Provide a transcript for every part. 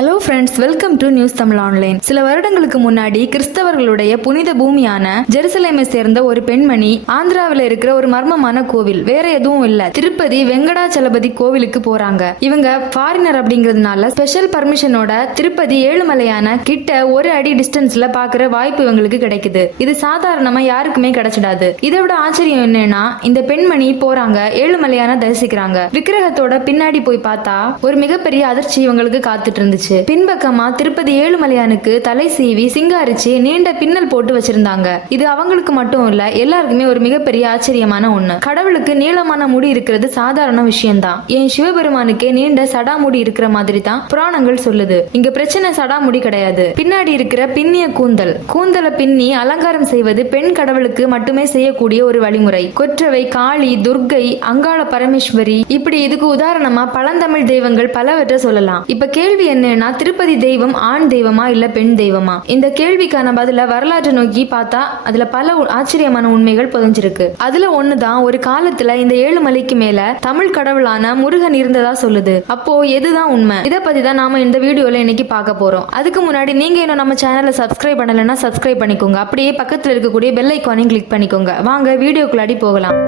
Hello friends, welcome to news Tamil online. சில வருடங்களுக்கு முன்னாடி கிறிஸ்தவர்களுடைய புனித பூமியான ஜெருசலேமை சேர்ந்த ஒரு பெண்மணி ஆந்திராவில் இருக்கிற ஒரு மர்மமான கோவில், வேற எதுவும் இல்ல, திருப்பதி வெங்கடாச்சலபதி கோவிலுக்கு போறாங்க. இவங்க ஃபாரினர் அப்படிங்கிறதுனால ஸ்பெஷல் பர்மிஷனோட திருப்பதி ஏழுமலையான கிட்ட ஒரு அடி டிஸ்டன்ஸ்ல பாக்குற வாய்ப்பு இவங்களுக்கு கிடைக்குது. இது சாதாரணமா யாருக்குமே கிடைச்சிடாது. இதை விட ஆச்சரியம் என்னன்னா, இந்த பெண்மணி போறாங்க, ஏழுமலையான தரிசிக்கிறாங்க. விக்கிரகத்தோட பின்னாடி போய் பார்த்தா ஒரு மிகப்பெரிய அதிர்ச்சி இவங்களுக்கு காத்துட்டு இருந்துச்சு. பின்பக்கமா திருப்பதி ஏழுமலையானுக்கு தலை சீவி சிங்காரிச்சு நீண்ட பின்னல் போட்டு வச்சிருந்தாங்க. இது அவங்களுக்கு மட்டும் இல்ல, எல்லாருக்குமே ஒரு மிகப்பெரிய ஆச்சரியமான ஒண்ணு. கடவுளுக்கு நீளமான முடி இருக்கிறது சாதாரண விஷயம் தான். என் சிவபெருமானுக்கே நீண்ட சடாமுடி இருக்கிற மாதிரி தான் புராணங்கள் சொல்லுது. இங்க பிரச்சனை சடாமுடி கிடையாது, பின்னாடி இருக்கிற பின்னிய கூந்தலை பின்னி அலங்காரம் செய்வது பெண் கடவுளுக்கு மட்டுமே செய்யக்கூடிய ஒரு வழிமுறை. கொற்றவை, காளி, துர்கை, அங்காள பரமேஸ்வரி, இப்படி இதுக்கு உதாரணமா பழந்தமிழ் தெய்வங்கள் பலவற்றை சொல்லலாம். இப்ப கேள்வி என்னன்னா, திருப்பதி தெய்வம் ஆண் தெய்வமா இல்ல பெண் தெய்வமா? இந்த கேள்விக்கான பதில வரலாற்றை நோக்கி பார்த்தா அதுல பல ஆச்சரியமான உண்மைகள் புதைஞ்சிருக்கு. அதுல ஒண்ணுதான், ஒரு காலத்துல இந்த ஏழுமலைக்கு மேல தமிழ் கடவுளான முருகன் இருந்ததா சொல்லுது. அப்போ எதுதான் உண்மை? இதை பத்தி தான் நாம இந்த வீடியோல இன்னைக்கு பார்க்க போறோம். அதுக்கு முன்னாடி நீங்க இன்னும் நம்ம சேனலை சப்ஸ்கிரைப் பண்ணலன்னா சப்ஸ்கிரைப் பண்ணிக்கோங்க. அப்படியே பக்கத்துல இருக்கக்கூடிய பெல் ஐக்கானையும் கிளிக் பண்ணிக்கோங்க. வாங்க வீடியோக்குள்ளாடி போகலாம்.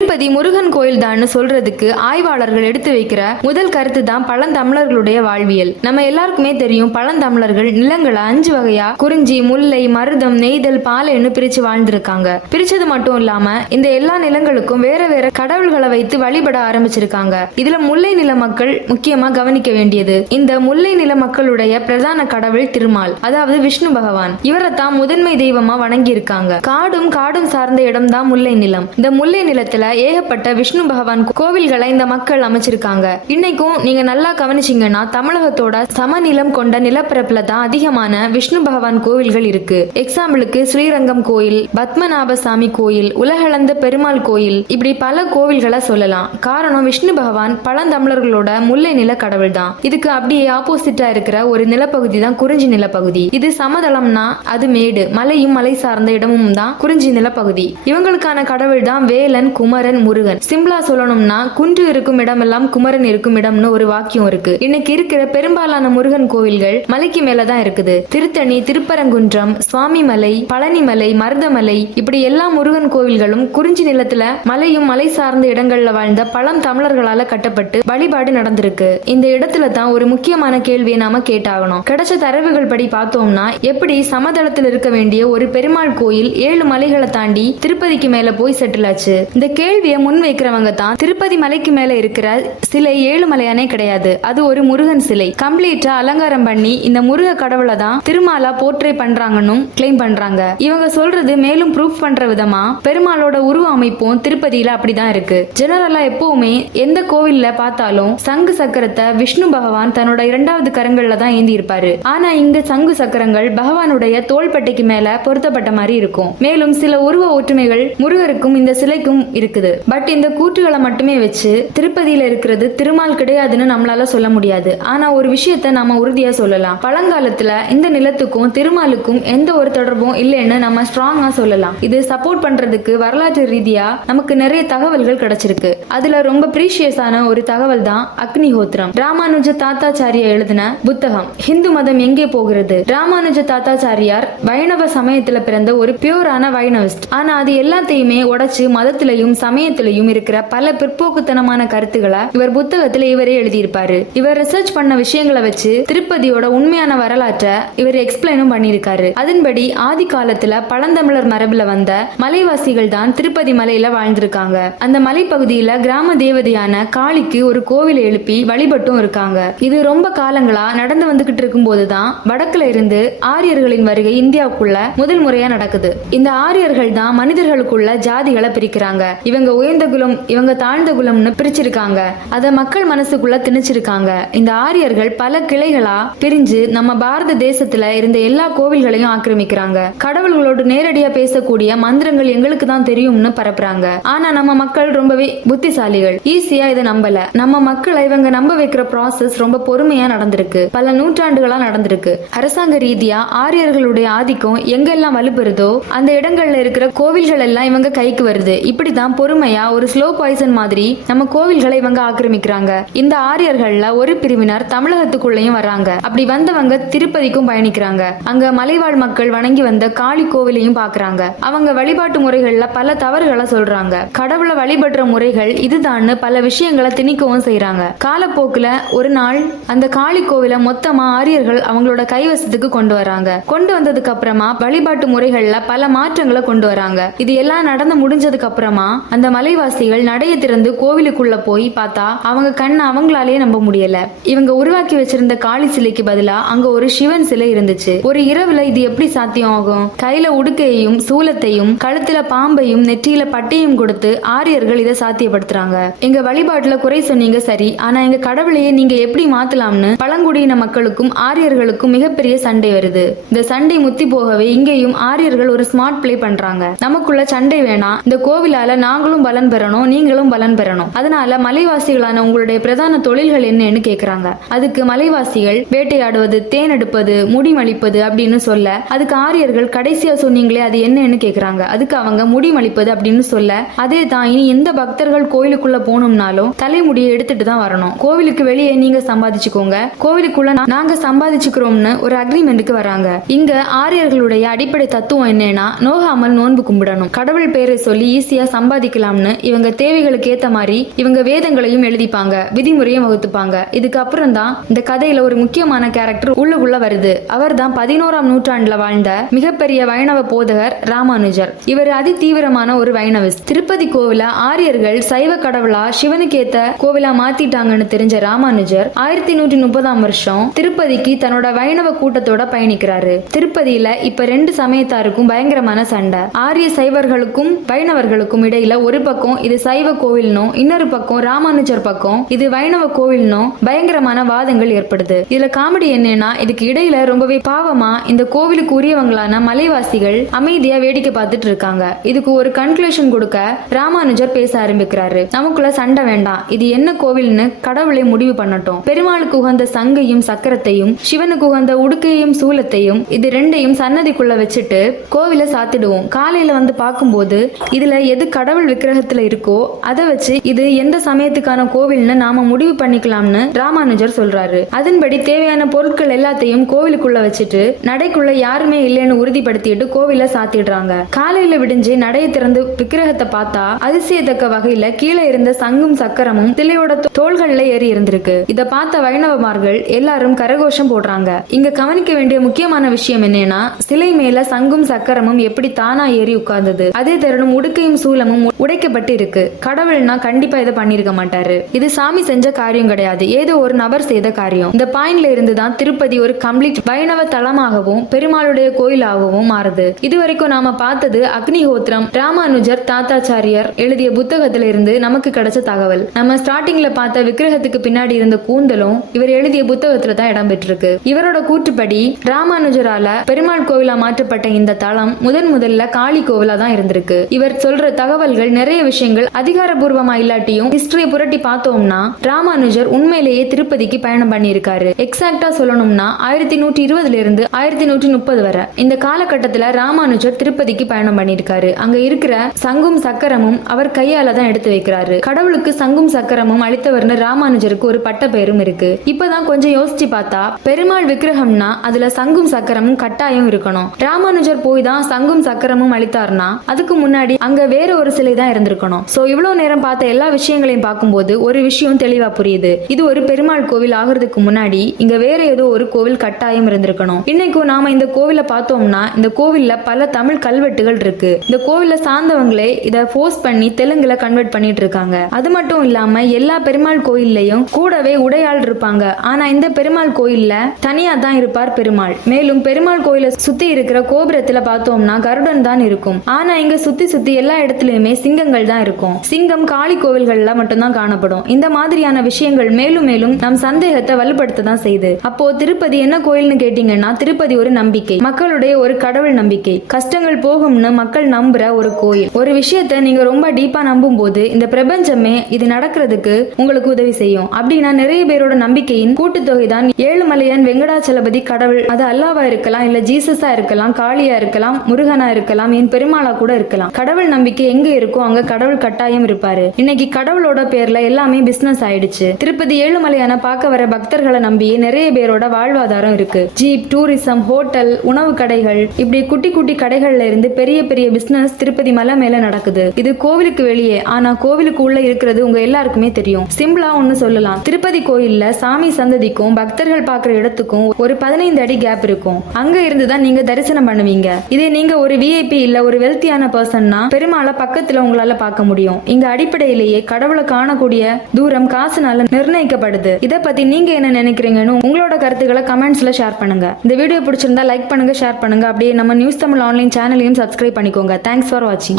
திருப்பதி முருகன் கோயில் தான் சொல்றதுக்கு ஆய்வாளர்கள் எடுத்து வைக்கிற முதல் கருத்து தான் பழந்தமிழர்களுடைய வாழ்வியல். நம்ம எல்லாருக்குமே தெரியும், பழந்தமிழர்கள் நிலங்களை 5 வகையா குறிஞ்சி, முல்லை, மருதம், நெய்தல், பாலைன்னு பிரிச்சு வாழ்ந்திருக்காங்க. பிரிச்சது மட்டும் இல்லாம இந்த எல்லா நிலங்களுக்கும் வேற வேற கடவுள்களை வைத்து வழிபட ஆரம்பிச்சிருக்காங்க. இதுல முல்லை நில மக்கள் முக்கியமா கவனிக்க வேண்டியது, இந்த முல்லை நில மக்களுடைய பிரதான கடவுள் திருமால், அதாவது விஷ்ணு பகவான். இவரை தான் முதன்மை தெய்வமா வணங்கி இருக்காங்க. காடும் சார்ந்த இடம் தான் முல்லை நிலம். இந்த முல்லை நிலத்துல ஏகப்பட்ட விஷ்ணு பகவான் கோவில்களை இந்த மக்கள் அமைச்சிருக்காங்க. இன்னைக்கும் நீங்க நல்லா கவனிச்சீங்கன்னா தமிழகத்தோட சமநிலம் கொண்ட நிலப்பரப்புல தான் அதிகமான விஷ்ணு பகவான் கோவில்கள் இருக்கு. எக்ஸாம்பிளுக்கு ஸ்ரீரங்கம் கோயில், பத்மநாபசாமி கோயில், உலகளந்த பெருமாள் கோயில், இப்படி பல கோவில்களை சொல்லலாம். காரணம், விஷ்ணு பகவான் பழந்தமிழர்களோட முல்லை நில கடவுள் தான். இதுக்கு அப்படியே ஆப்போசிட்டா இருக்கிற ஒரு நிலப்பகுதி தான் குறிஞ்சி நிலப்பகுதி. இது சமதளம்னா அது மேடு, மலையும் மலை சார்ந்த இடமும் தான் குறிஞ்சி நிலப்பகுதி. இவங்களுக்கான கடவுள் தான் வேலன், குமரன், முருகன். சிம்பிளா சொல்லணும்னா, குன்று இருக்கும் இடமெல்லாம் குமரன் இருக்கும் இடம்னு ஒரு வாக்கியம் இருக்கு. இன்னைக்கு இருக்கிற பெரும்பாலான முருகன் கோவில்கள் மலைக்கு மேலதான் இருக்குது. திருத்தணி, திருப்பரங்குன்றம், சுவாமிமலை, பழனிமலை, மருதமலை, இப்படி எல்லா முருகன் கோவில்களும் குறிஞ்சி நிலத்துல மலையும் மலை சார்ந்த இடங்கள்ல வாழ்ந்த பழம் தமிழர்களால கட்டப்பட்டு வழிபாடு நடந்திருக்கு. இந்த இடத்துல தான் ஒரு முக்கியமான கேள்வியை நாம கேட்டாகணும். கிடைச்ச தரவுகள் படி பார்த்தோம்னா, எப்படி சமதளத்தில் இருக்க வேண்டிய ஒரு பெருமாள் கோயில் 7 மலைகளை தாண்டி திருப்பதிக்கு மேல போய் செட்டில் ஆச்சு? இந்த கேள்வியை முன் வைக்கிறவங்க தான் திருப்பதி மலைக்கு மேல இருக்கிற சிலை ஏழுமலையானே கிடையாது, அது ஒரு முருகன் சிலை. கம்ப்ளீட்டா அலங்காரம் பண்ணி இந்த முருக கடவுளை தான் திருமாலா போர்ட்ரே பண்றாங்கன்னு கிளைம் பண்றாங்க. இவங்க சொல்றது மேலும் ப்ரூஃப் பண்ற விதமா பெருமாளோட உருவ அமைப்பும் திருப்பதியில அப்படிதான் இருக்கு. ஜெனரலா எப்பவுமே எந்த கோவில்ல பார்த்தாலும் சங்கு சக்கரத்தை விஷ்ணு பகவான் தன்னோட 2வது கரங்கள்ல தான் ஏந்தி இருப்பாரு. ஆனா இங்க சங்கு சக்கரங்கள் பகவானுடைய தோள்பட்டைக்கு மேல பொருத்தப்பட்ட மாதிரி இருக்கும். மேலும் சில உருவ ஒற்றுமைகள் முருகருக்கும் இந்த சிலைக்கும் இருக்குது. பட் இந்த கூற்றுகளை மட்டுமே வச்சு திருப்பதியில இருக்கிறது திருமால் கிடையாதுன்னு நம்மளால சொல்ல முடியாது. ஆனா ஒரு விஷயத்த நாம உறுதியா சொல்லலாம், பழங்காலத்துல இந்த நிலத்துக்கும் திருமாலுக்கும் எந்த ஒரு தொடர்பும் இல்லைன்னு நம்ம ஸ்ட்ராங்கா சொல்லலாம். இது சப்போர்ட் பண்றதுக்கு வரலாற்று ரீதியா நமக்கு நிறைய தகவல்கள் கிடைச்சிருக்கு. அதுல ரொம்ப பிரீஷியஸான ஒரு தகவல் தான் அக்னிஹோத்திரம். ராமானுஜ தாத்தாச்சாரியா எழுதின புத்தகம் ஹிந்து மதம் எங்கே போகிறது. ராமானுஜ தாத்தாச்சாரியார் வைணவ சமயத்துல பிறந்த ஒரு பியூரான வைணவிஸ்ட். ஆனா அது எல்லாத்தையுமே உடைச்சு மதத்திலையும் சமயத்திலையும் இருக்கிற பல பிற்போக்குத்தனமான கருத்துக்களை இவர் புத்தகத்துல இவரே எழுதியிருப்பாரு. இவர் ரிசர்ச் பண்ண விஷயங்களை வச்சு திருப்பதியோட உண்மையான வரலாற்றை இவர் எக்ஸ்பிளைனும் பண்ணியிருக்காரு. அதன்படி ஆதி காலத்துல பழந்தமிழர் மரபுல வந்த மலைவாசிகள் தான் திருப்பதி மலையில வாழ்ந்திருக்காங்க. அந்த மலைப்பகுதியில கிராம தேவதையான காளிக்கு ஒரு கோவில் எழுப்பி வழிபட்டும் இருக்காங்க. இது ரொம்ப காலங்களா நடந்து வந்துகிட்டு இருக்கும் போதுதான் வடக்குல இருந்து ஆரியர்களின் வருகை இந்தியாவுக்குள்ள முதல் முறையா நடக்குது. இந்த ஆரியர்கள் தான் மனிதர்களுக்குள்ள ஜாதிகளை பிரிக்கிறாங்க. இவங்க உயர்ந்த குலம், இவங்க தாழ்ந்த குலம்னு பிரிச்சிருக்காங்க. அத மக்கள் மனசுக்குள்ள திணிச்சிருக்காங்க. இந்த ஆரியர்கள் பல கிளைகளா பிரிஞ்சு நம்ம பாரத தேசத்துல இருந்த எல்லா கோவில்களையும் ஆக்கிரமிக்கிறாங்க. கடவுள்களோடு நேரடியா பேசக்கூடிய மந்திரங்கள் எங்களுக்கு தான் தெரியும்னு பரப்புறாங்க. ஆனா நம்ம மக்கள் ரொம்பவே புத்திசாலிகள், ஈஸியா இதை நம்பல. நம்ம மக்களை இவங்க நம்ப வைக்கிற ப்ராசஸ் ரொம்ப பொறுமையா நடந்திருக்கு, பல நூற்றாண்டுகளா நடந்திருக்கு. அரசாங்க ரீதியா ஆரியர்களுடைய ஆதிக்கம் எங்கெல்லாம் வலுப்பெறுதோ அந்த இடங்கள்ல இருக்கிற கோவில்கள் எல்லாம் இவங்க கைக்கு வருது. இப்படிதான் பொறுமையா ஒரு ஸ்லோ பாய்சன் மாதிரி நம்ம கோவில்களை இவங்க ஆக்கிரமிக்கிறாங்க. இந்த ஆரியர்கள்ல ஒரு பிரிவினர் தமிழகத்துக்குள்ளேயும் வர்றாங்க. அப்படி வந்தவங்க திருப்பதிக்கும் பயணிக்கிறாங்க. அங்க மலைவாழ் மக்கள் வணங்கி வந்த காளி கோவிலையும் பாக்குறாங்க. அவங்க வழிபாட்டு முறைகள்ல பல தவறுகளை சொல்றாங்க. கடவுளை வழிபடுற முறைகள் இதுதான் பல விஷயங்களை திணிக்கவும் செய்யறாங்க. காலப்போக்குல ஒரு நாள் அந்த காளி கோவிலை மொத்தமா ஆரியர்கள் அவங்களோட கைவசத்துக்கு கொண்டு வராங்க. கொண்டு வந்ததுக்கு அப்புறமா வழிபாட்டு முறைகள்ல பல மாற்றங்களை கொண்டு வராங்க. இது எல்லாம் நடந்து முடிஞ்சதுக்கு அப்புறமா அந்த மலைவாசிகள் நடைய திறந்து கோவிலுக்குள்ள போய் பார்த்தா அவங்க கண்ணை அவங்களாலேயே நம்ப முடியல. இவங்க உருவாக்கி வச்சிருந்த காளி சிலைக்கு பதிலா அங்க ஒரு சிவன் சிலை இருந்துச்சு. ஒரு இரவுல இது எப்படி சாத்தியம் ஆகும்? கையில உடுக்கையையும் சூலத்தையும் கழுத்துல பாம்பையும் நெற்றியில பட்டையும் கொடுத்து ஆரியர்கள் இதை சாத்தியப்படுத்துறாங்க. எங்க வழிபாட்டுல குறை சொன்னீங்க சரி, ஆனா எங்க கடவுளையே நீங்க எப்படி மாத்தலாம்னு பழங்குடியின மக்களுக்கும் ஆரியர்களுக்கும் மிகப்பெரிய சண்டை வருது. இந்த சண்டை முத்தி போகவே இங்கேயும் ஆரியர்கள் ஒரு ஸ்மார்ட் பிளே பண்றாங்க. நமக்குள்ள சண்டை வேணாம், இந்த கோவிலால நாங்களும் பலன் பெறணும், நீங்களும் பலன் பெறணும். அதனால மலைவாசிகளான உங்களுடைய பிரதான தொழில்கள் என்னன்னு கேக்குறாங்க. அதுக்கு மலைவாசிகள் வேட்டையாடுவது, தேன் எடுப்பது, முடிமளிப்பது அப்படின்னு சொல்ல, அதுக்கு ஆரியர்கள் கடைசியா சொன்னீங்களே அது என்னன்னு கேக்குறாங்க. அதுக்கு அவங்க முடிமளிப்பது அப்படின்னு சொல்ல, அதே தான் இனி எந்த பக்தர்கள் கோயிலுக்குள்ள போகணும்னாலும் தலைமுடியை எடுத்துட்டு தான் வரணும். கோவிலுக்கு வெளியே நீங்க சம்பாதிச்சுக்கோங்க, கோவிலுக்குள்ள நாங்க சம்பாதிச்சுக்கிறோம்னு ஒரு அக்ரிமெண்ட்டுக்கு வராங்க. இங்க ஆரியர்களுடைய அடிப்படை தத்துவம் என்னன்னா நோகாமல் நோன்பு கும்பிடணும். கடவுள் பேரை சொல்லி ஈஸியா சம்பாதிக்கலாம்னு இவங்க தேவைகளுக்கு ஏத்த மாதிரி இவங்க வேதங்களையும் எழுதிப்பாங்க, விதிமுறையும் வகுத்துப்பாங்க. இதுக்கு அப்புறம் தான் இந்த கதையில ஒரு முக்கியமான கேரக்டர் உள்ளுக்குள்ள வருது. அவர் தான் 11ஆம் நூற்றாண்டுல வாழ்ந்த மிகப்பெரிய வைணவ போதகர் ராமானுஜர். இவர் அதி தீவிரமான ஒரு வைணவிஸ்ட். திருப்பதி கோவில ஆரியர்கள் சைவ கடவுளா சிவனுக்கு ஏத்த கோவிலா மாத்திட்டாங்கன்னு தெரிஞ்ச ராமானுஜர் 1130ஆம் வருஷம் திருப்பதிக்கு தன்னோட வைணவ கூட்டத்தோட பயணிக்கிறாரு. திருப்பதியில இப்ப ரெண்டு சமயத்தாருக்கும் பயங்கரமான சண்டை. ஆரிய சைவர்களுக்கும் வைணவர்களுக்கும் இடையில ஒரு பக்கம் இது சைவ கோவில்னும், இன்னொரு பக்கம் ராமானுஜர் பக்கம் இது வைணவ கோவில்னும் பயங்கரமான வாதங்கள் ஏற்படுது. இதுல காமெடி என்னன்னா இதுக்கு இடையில ரொம்பவே பாவமா இந்த கோவிலுக்கு உரியவங்களான மலைவாசிகள் அமைதியா வேடிக்கை பார்த்துட்டு இருக்காங்க. இதுக்கு ஒரு கன்க்ளூஷன் கொடுக்க ராமானுஜர் பேச ஆரம்பிக்கிறாரு. நமக்குள்ள சண்டை வேண்டாம், இது என்ன கோவில்னு கடவுளை முடிவு பண்ணட்டும். பெருமாளுக்கு உகந்த சங்கையும் சக்கரத்தையும் சிவனுக்கு உகந்த உடுக்கையும் சூலத்தையும் இது ரெண்டையும் சன்னதிக்குள்ள வச்சுட்டு கோவில சாத்திடுவோம். காலையில வந்து பார்க்கும்போது இதுல எது கடவுள் விக்கிரகத்துல இருக்கோ அதை வச்சு இது எந்த சமயத்துக்கான கோவில்னு நாம முடிவு பண்ணிக்கலாம்னு ராமானுஜர் சொல்றாரு. அதன்படி தேவையான பொருட்கள் எல்லாத்தையும் கோவிலுக்குள்ள வச்சுட்டு நடைக்குள்ள யாருமே இல்லைன்னு உறுதிப்படுத்திட்டு கோவில சாத்திடுறாங்க. காலையில விடிஞ்சு நடைய திறந்து விக்கிரகத்தை பார்த்தா அதிசயத்தக்க வகையில கீழே இருந்த சங்கும் சக்கரமும் சிலையோட தோள்கள்ல ஏறி இருந்திருக்கு. இத பார்த்த வைணவமார்கள் எல்லாரும் கரகோஷம் போடுறாங்க. இங்க கவனிக்க வேண்டிய முக்கியமான விஷயம் என்னன்னா சிலை மேல சங்கும் சக்கரமும் எப்படி தானா ஏறி உட்கார்ந்தது. அதே தருணம் உடுக்கையும் சூலமும் உடைக்கப்பட்டு இருக்கு. கடவுள்னா கண்டிப்பா இதை பண்ணிருக்க மாட்டாரு. இது சாமி செஞ்ச காரியம் கிடையாது, ஏதோ ஒரு நபர் செய்த காரியம். இந்த பாயிண்ட்ல இருந்துதான் திருப்பதி ஒரு கம்ப்ளீட் வைணவ தலமாகவும் பெருமாளுடைய கோயிலாகவும் மாறுது. இதுவரைக்கும் நாம பார்த்தது அக்னிஹோத்திரம் ராமானுஜர் தாத்தாச்சாரியார் எழுதிய புத்தகத்துல இருந்து நமக்கு கிடைச்ச தகவல். நம்ம ஸ்டார்டிங்ல பார்த்த விக்கிரகத்துக்கு பின்னாடி இருந்த கூந்தலும் இவர் எழுதிய புத்தகத்துல தான் இடம்பெற்றிருக்கு. இவரோட கூற்றுப்படி ராமானுஜரால பெருமாள் கோவிலா மாற்றப்பட்ட இந்த தலம் முதல்ல காளி கோவிலா தான் இருந்திருக்கு. இவர் சொல்ற தகவல்கள் நிறைய விஷயங்கள் அதிகாரபூர்வமா இல்லாட்டியும் ஹிஸ்டரியை புரட்டி பார்த்தோம்னா ராமானுஜர் உண்மையிலேயே திருப்பதிக்கு பயணம் பண்ணியிருக்காரு. எக்ஸாக்டா சொல்லணும்னா 1120 இருந்து 1130 வரை இந்த காலகட்டத்துல ராமானுஜர் திருப்பதிக்கு பயணம் பண்ணியிருக்காரு. அங்க இருக்கிற சங்கும் சக்கரமும் அவர் கையால தான் எடுத்து வைக்கிறாரு. கடவுளுக்கு சங்கும் சக்கரமும் அளித்தவர்னு ராமானுஜருக்கு ஒரு பட்ட பெயரும் இருக்கு. இப்பதான் கொஞ்சம் யோசிச்சு பார்த்தா பெருமாள் விக்கிரகம்னா அதுல சங்கும் சக்கரமும் கட்டாயம் இருக்கணும். ராமானுஜர் போய் தான் சங்கும் சக்கரமும் அளித்தார்னா அதுக்கு முன்னாடி அங்க வேற ஒரு சிலை தான் இருந்திருக்கணும். சோ இவ்வளவு நேரம் பார்த்த எல்லா விஷயங்களையும் பார்க்கும்போது ஒரு விஷயம் தெளிவா புரியுது. இது ஒரு பெருமாள் கோவில் ஆகிறதுக்கு முன்னாடி இங்க வேற ஏதோ ஒரு கோவில் கட்டாயம் இருந்திருக்கணும். இன்னைக்கும் நாம இந்த கோவில பார்த்தோம்னா இந்த கோவில்ல பல தமிழ் கல்வெட்டுகள் இருக்கு. இந்த கோவில சார்ந்தவங்களே இத போஸ்ட் பண்ணி தெலுங்குல கன்வெர்ட் பண்ணிட்டு இருக்காங்க. அது மட்டும் இல்லாம எல்லா பெருமாள் கோயில்லையும் கூடவே உடையாள் இருப்பாங்க. ஆனா இந்த பெருமாள் கோயில்ல தனியா தான் இருப்பார் பெருமாள். மேலும் பெருமாள் கோயில சுத்தி இருக்கிற கோபுரத்துல பார்த்தோம்னா கருடன் தான் இருக்கும். ஆனா இங்க சுத்தி எல்லா இடத்துலயுமே சிங்கங்கள் தான் இருக்கும். சிங்கம் காளி கோவில்கள்ல மட்டும்தான் காணப்படும். இந்த மாதிரியான விஷயங்கள் மேலும் நம் சந்தேகத்தை வலுப்படுத்த தான் செய்யுது. அப்போ திருப்பதி என்ன கோயில்னு கேட்டீங்கன்னா திருப்பதி ஒரு நம்பிக்கை, மக்களுடைய ஒரு கடவுள் நம்பிக்கை. கஷ்டங்கள் போகும்னு மக்கள் நம்புற ஒரு கோயில். ஒரு விஷயத்த நீங்க ரொம்ப டீப்பா நம்பும் போது இந்த பிரபஞ்சமே இது நடக்கிறதுக்கு உங்களுக்கு உதவி செய்யும். அப்படின்னா நிறைய பேரோட நம்பிக்கையின் கூட்டுத்தொகை தான் ஏழுமலையான் வெங்கடாச்சலபதி கடவுள். அது அல்லாவா இருக்கலாம், இல்ல ஜீசஸா இருக்கலாம், காளியா இருக்கலாம், முருகனா இருக்கலாம், என் பெருமாளா கூட இருக்கலாம். கடவுள் நம்பிக்கை எங்க இருக்கோ இருக்கும் அங்க கடவுள் கட்டாயம் இருப்பாரு. இன்னைக்கு கடவுளோட பேர்ல எல்லாமே பிசினஸ் ஆயிடுச்சு. திருப்பதி ஏழுமலையான பார்க்க வர பக்தர்களை நம்பி நிறைய பேரோட வாழ்வாதாரம் இருக்கு. ஜீப், டூரிசம், ஹோட்டல், உணவு கடைகள், இப்படி குட்டி குட்டி கடைகள்ல இருந்து பெரிய பெரிய பிசினஸ் திருப்பதி மலை மேல நடக்குது. இது கோவிலுக்கு வெளியே, ஆனா கோவிலுக்கு உள்ள இருக்கிறது உங்க எல்லாருக்குமே தெரியும். சிம்பிளா ஒன்னு சொல்லலாம், திருப்பதி கோயில்ல சாமி சந்ததிக்கும் பக்தர்கள் பார்க்குற இடத்துக்கும் ஒரு 15 அடி கேப் இருக்கும். அங்க இருந்துதான் நீங்க தரிசனம் பண்ணுவீங்க. இதே நீங்க ஒரு விஐபி இல்ல ஒரு வெல்த்தியான பர்சன்னா பெருமாளை பக்கத்துல உங்களால பார்க்க முடியும். இங்க அடிப்படையிலேயே கடவுளை காணக்கூடிய தூரம் காசுனால நிர்ணயிக்கப்படுது. இத பத்தி நீங்க என்ன நினைக்கிறீங்கன்னு உங்களோட கருத்துக்களை கமெண்ட்ஸ்ல ஷேர் பண்ணுங்க. இந்த வீடியோ பிடிச்சிருந்தா லைக் பண்ணுங்க, ஷேர் பண்ணுங்க. அப்படியே நம்ம நியூஸ் தமிழ் ஆன்லைன் சேனலையும் சப்ஸ்கிரைப் பண்ணிக்கோங்க. தேங்க்ஸ் ஃபார் வாட்சிங்.